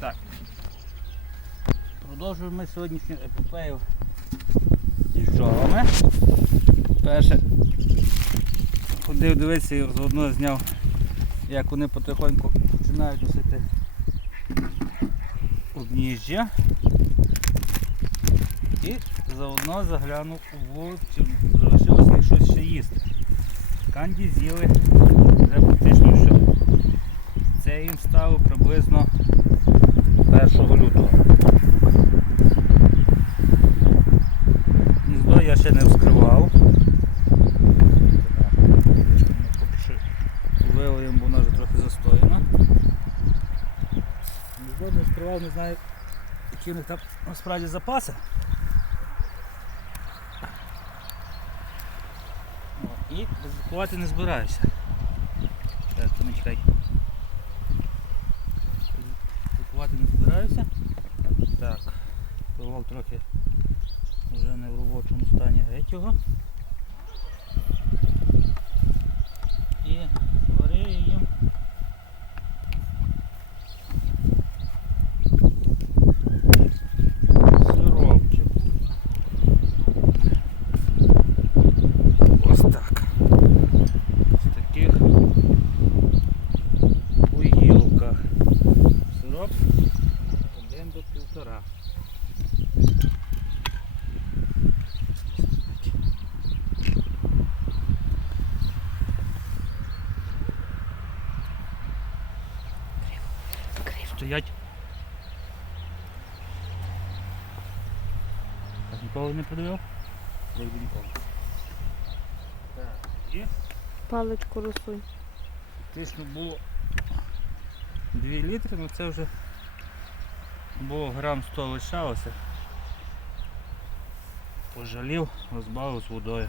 Так. Продовжуємо ми сьогоднішню епопею зі бджолами. Перше ходив дивитися і заодно зняв, як вони потихоньку починають носити обніжжя. І заодно заглянув у чи залишилося щось ще їсти. Канді з'їли вже фактично все. Це їм стало приблизно 1 лютого. Гніздо я ще не вскривав. Поки бо воно вже трохи застояно. Гніздо не вскривав, не знаю, які в них там насправді запаси. І ризикувати не збираюся. Так, то не чекай. Ризикувати не збираюся. Так, пилок трохи вже не в робочому стані геть. І сварю їм. Ось так. З таких угілках. Сироп один до півтора. Стоять. Так ніколи не подивив? Як ніколи. Так, і Паличку рисуй. фактично було 2 літри, але це вже було грам 100 лишалося. Пожалів, розбавив з водою.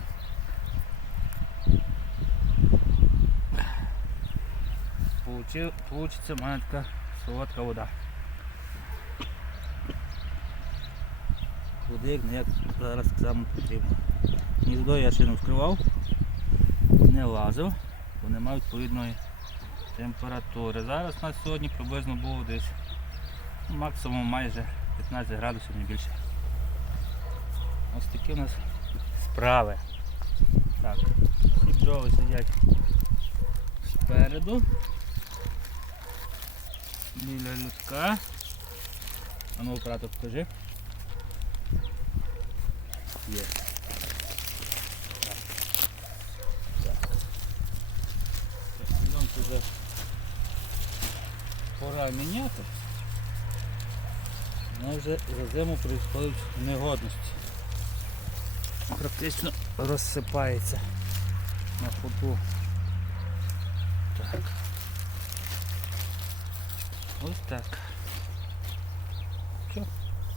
Получив, получиться в мене така солодка вода. Води як зараз само потрібно. Гніздо я ще не вскривав, не лазив, бо немає відповідної температури. Зараз у нас сьогодні приблизно було десь максимум майже 15 градусів, не більше. Ось такі у нас справи. Так, всі бджоли сидять спереду. Біля людка. А ну оператор покажи. Є. Так. Зеленку вже пора міняти. Вона вже за зиму приходить негодності. Практично розсипається на ходу. Так. Ось так.